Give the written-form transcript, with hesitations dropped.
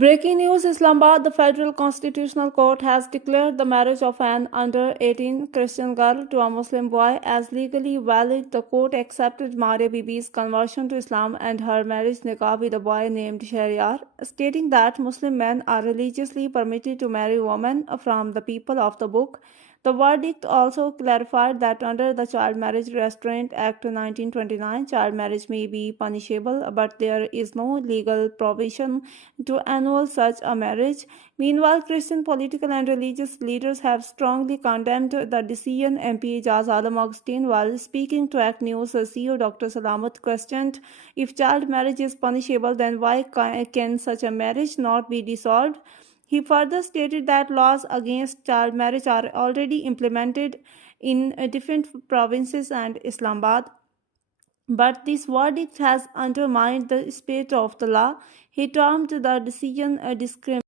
Breaking news: Islamabad, the Federal Constitutional Court has declared the marriage of an under 18 Christian girl to a Muslim boy as legally valid. The court accepted Maria Bibi's conversion to Islam and her marriage nikah with a boy named Shahryar, stating that Muslim men are religiously permitted to marry women from the people of the book. The verdict also clarified that under the Child Marriage Restraint Act 1929, child marriage may be punishable, but there is no legal provision to annul such a marriage. Meanwhile, Christian political and religious leaders have strongly condemned the decision. MP Ijaz Alam Augustine, while speaking to Act News, CEO Dr. Salamat questioned if child marriage is punishable, then why can such a marriage not be dissolved? He further stated that laws against child marriage are already implemented in different provinces and Islamabad, but this verdict has undermined the spirit of the law. He termed the decision a discrimination